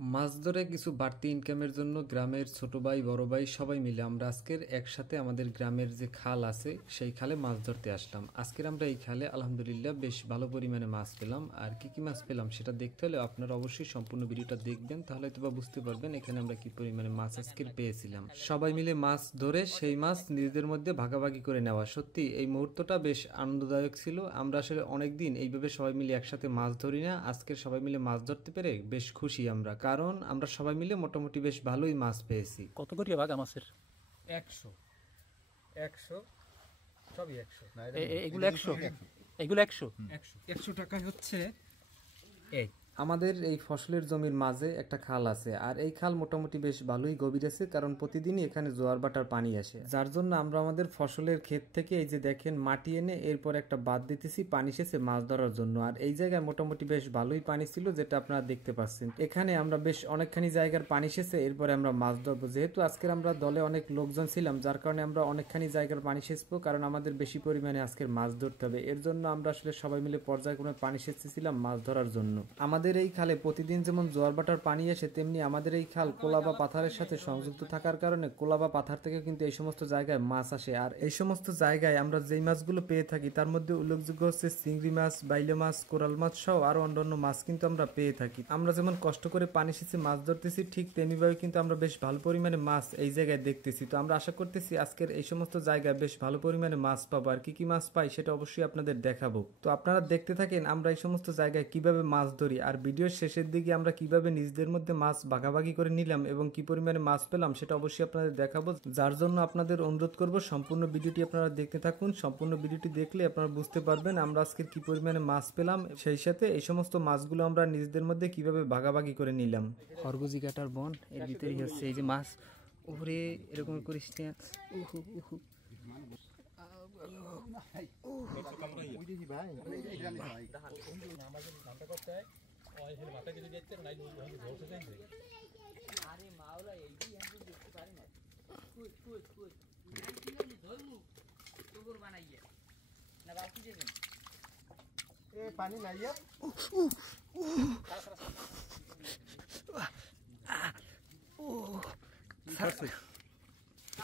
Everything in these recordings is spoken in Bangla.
মাছ ধরে কিছু বাড়তি ইনকামের জন্য গ্রামের ছোট ভাই বড় ভাই সবাই মিলে আমরা আজকের একসাথে আমাদের গ্রামের যে খাল আছে সেই খালে মাছ ধরতে আসলাম। আজকের আমরা এই খালে আলহামদুলিল্লাহ বেশ ভালো পরিমাণে মাছ পেলাম। আর কি কি মাছ পেলাম সেটা দেখতে হলে আপনারা অবশ্যই সম্পূর্ণ ভিডিওটা দেখবেন, তাহলে তো বা বুঝতে পারবেন এখানে আমরা কি পরিমাণে মাছ আজকের পেয়েছিলাম। সবাই মিলে মাছ ধরে সেই মাছ নিজেদের মধ্যে ভাগাভাগি করে নেওয়া, সত্যি এই মুহূর্তটা বেশ আনন্দদায়ক ছিল। আমরা আসলে অনেকদিন এইভাবে সবাই মিলে একসাথে মাছ ধরি না, আজকের সবাই মিলে মাছ ধরতে পেরে বেশ খুশি আমরা, কারণ আমরা সবাই মিলে মোটামুটি বেশ ভালোই মাছ পেয়েছি। কত করে ভাগ মাছের? 100 100 সবই 100 এগুলো 100 এগুলো 100 100 টাকায় হচ্ছে এই আমাদের এই ফসলের জমির মাঝে একটা খাল আছে, আর এই খাল মোটামুটি বেশ ভালোই গভীর আছে, কারণ প্রতিদিনই এখানে জোয়ার বাটার পানি আসে, যার জন্য আমরা আমাদের ফসলের ক্ষেত থেকে এই যে দেখেন মাটি এনে এরপর একটা বাঁধ দিতেছি পানি সেচে মাছ ধরার জন্য। আর এই জায়গায় মোটামুটি বেশ ভালোই পানি ছিল, যেটা আপনারা দেখতে পাচ্ছেন। এখানে আমরা বেশ অনেকখানি জায়গার পানি সেচে এরপরে আমরা মাছ ধরবো। যেহেতু আজকের আমরা দলে অনেক লোকজন ছিলাম, যার কারণে আমরা অনেকখানি জায়গার পানি সেচবো, কারণ আমাদের বেশি পরিমাণে আজকের মাছ ধরতে হবে। এর জন্য আমরা আসলে সবাই মিলে পর্যায়ক্রমে পানি সেচতেছিলাম মাছ ধরার জন্য। আমাদের এই খালে প্রতিদিন যেমন জোয়ার বাটার পানি আসে, তেমনি আমাদের এই খাল কোলা বা পাথারের সাথে সংযুক্ত থাকার কারণে কোলা বা পাথার থেকে কিন্তু এই সমস্ত জায়গায় মাছ আসে। আর এই সমস্ত জায়গায় আমরা যেই মাছগুলো পেয়ে থাকি তার মধ্যে উল্লেখযোগ্য হচ্ছে চিংড়ি মাছ, বাইলে মাছ, কোরাল মাছ সহ আরো অন্যান্য মাছ কিন্তু আমরা পেয়ে থাকি। আমরা যেমন কষ্ট করে পানি সেচে মাছ ধরতেছি, ঠিক তেমনিভাবে কিন্তু আমরা বেশ ভালো পরিমাণে মাছ এই জায়গায় দেখতেছি। তো আমরা আশা করতেছি আজকের এই সমস্ত জায়গায় বেশ ভালো পরিমাণে মাছ পাবো। আর কি কি মাছ পাই সেটা অবশ্যই আপনাদের দেখাবো। তো আপনারা দেখতে থাকেন আমরা এই সমস্ত জায়গায় কিভাবে মাছ ধরি, আর ভিডিওর শেষের দিকে আমরা কিভাবে নিজেদের মধ্যে মাছ ভাগাভাগি করে নিলাম এবং কি পরিমাণে মাছ পেলাম সেটা অবশ্যই আপনাদের দেখাবো। যার জন্য আপনাদের অনুরোধ করব সম্পূর্ণ ভিডিওটি আপনারা দেখতে থাকুন। সম্পূর্ণ ভিডিওটি দেখলে আপনারা বুঝতে পারবেন আমরা আজকের কি পরিমাণে মাছ পেলাম, সেই সাথে এই সমস্ত মাছগুলো আমরা নিজেদের মধ্যে কিভাবে ভাগাভাগি করে নিলাম। খরগোজি কাটার বন এর ভিতরেই হচ্ছে এই যে মাছ। উপরে এরকম করিস না। উহু উহু আরে মাওলা এই হ্যান্ডেল দেখতে পারি না। কুই কুই কুই ধরমু তোগর বানাইয়া না বাকি দেবেন এ পানি নাইয়া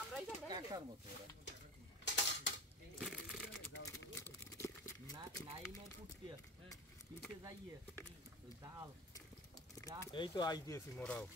আমরাই কাকার মতো ওরা না নাইমের পুটতে কিনতে যাইয়ে ডাল এই তো আই দিয়েছি মোরাও।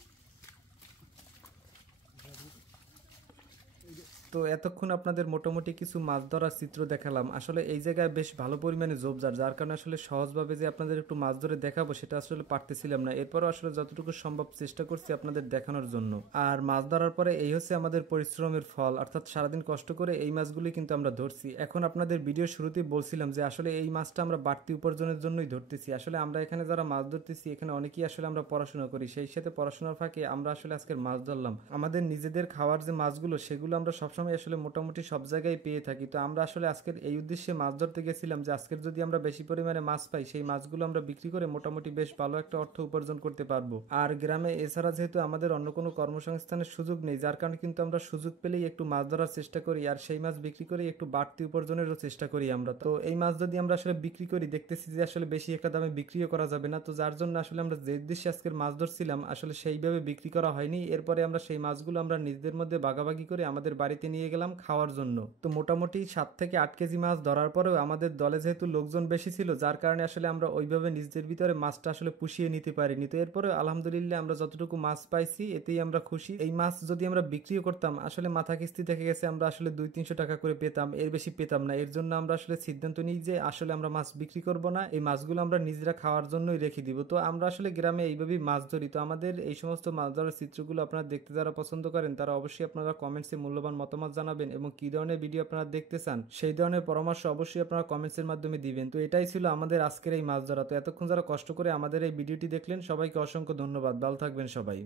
তো এতক্ষণ আপনাদের মোটামুটি কিছু মাছ ধরার চিত্র দেখালাম। আসলে এই জায়গায় বেশ ভালো পরিমাণে জোবজার, যার কারণে আসলে সহজভাবে যে আপনাদের একটু মাছ ধরে দেখাবো সেটা আসলে পারতেছিলাম না। এরপরও আসলে যতটুকু সম্ভব চেষ্টা করছি আপনাদের দেখানোর জন্য। আর মাছ ধরার পরে এই হচ্ছে আমাদের পরিশ্রমের ফল, অর্থাৎ সারাদিন কষ্ট করে এই মাছগুলি কিন্তু আমরা ধরছি। এখন আপনাদের ভিডিও শুরুতেই বলছিলাম যে আসলে এই মাছটা আমরা বাড়তি উপার্জনের জন্যই ধরতেছি। আসলে আমরা এখানে যারা মাছ ধরতেছি এখানে অনেকেই আসলে আমরা পড়াশোনা করি, সেই সাথে পড়াশোনার ফাঁকে আমরা আসলে আজকের মাছ ধরলাম। আমাদের নিজেদের খাওয়ার যে মাছগুলো সেগুলো আমরা সবসময় আসলে মোটামুটি সব জায়গায় পেয়ে থাকি। তো আমরা আসলে আজকের এই উদ্দেশ্যে মাছ ধরতে গেছিলাম যে আজকের যদি আমরা বেশি পরিমাণে মাছ পাই সেই মাছগুলো আমরা বিক্রি করে মোটামুটি বেশ ভালো একটা অর্থ উপার্জন করতে পারবো। আর গ্রামে এছাড়া যেহেতু আমাদের অন্য কোনো কর্মসংস্থানের সুযোগ নেই, যার কারণে কিন্তু আমরা সুযোগ পেলেই একটু মাছ ধরার চেষ্টা করি, আর সেই মাছ বিক্রি করে একটু বাড়তি উপার্জনেরও চেষ্টা করি আমরা। তো এই মাছ যদি আমরা আসলে বিক্রি করি দেখতেছি যে আসলে বেশি একটা দামে বিক্রিও করা যাবে না, তো যার জন্য আসলে আমরা যে উদ্দেশ্যে আজকের মাছ ধরছিলাম আসলে সেইভাবে বিক্রি করা হয়নি। এরপরে আমরা সেই মাছগুলো আমরা নিজেদের মধ্যে ভাগাভাগি করে আমাদের বাড়িতে নিয়ে গেলাম খাওয়ার জন্য। তো মোটামুটি 7 থেকে 8 কেজি মাছ ধরার পরেও আমাদের দলে যেহেতু লোকজন বেশি ছিল, যার কারণে আসলে আমরা ওইভাবে নিজেদের ভিতরে মাছটা আসলে পুষিয়ে নিতে পারিনি। তো এরপরে আলহামদুলিল্লাহ আমরা যতটুকু মাছ পাইছি এতেই আমরা খুশি। এই মাছ যদি আমরা বিক্রিও করতাম আসলে মাথা কিস্তি থেকে গেছে আমরা আসলে 200-300 টাকা করে পেতাম, এর বেশি পেতাম না। এর জন্য আমরা আসলে সিদ্ধান্ত নিই যে আসলে আমরা মাছ বিক্রি করব না, এই মাছগুলো আমরা নিজেরা খাওয়ার জন্যই রেখে দিব। তো আমরা আসলে গ্রামে এইভাবেই মাছ ধরি। তো আমাদের এই সমস্ত মাছ ধরার চিত্রগুলো আপনারা দেখতে যারা পছন্দ করেন তারা অবশ্যই আপনারা কমেন্টসে মূল্যবান মতামত জানাবেন, এবং কি ধরনের ভিডিও আপনারা দেখতে চান সেই ধরনের পরামর্শ অবশ্যই আপনারা কমেন্টসের মাধ্যমে দিবেন। তো এটাই ছিল আমাদের আজকের এই মাছ ধরা। তো এতক্ষণ যারা কষ্ট করে আমাদের এই ভিডিওটি দেখলেন সবাইকে অসংখ্য ধন্যবাদ। ভালো থাকবেন সবাই।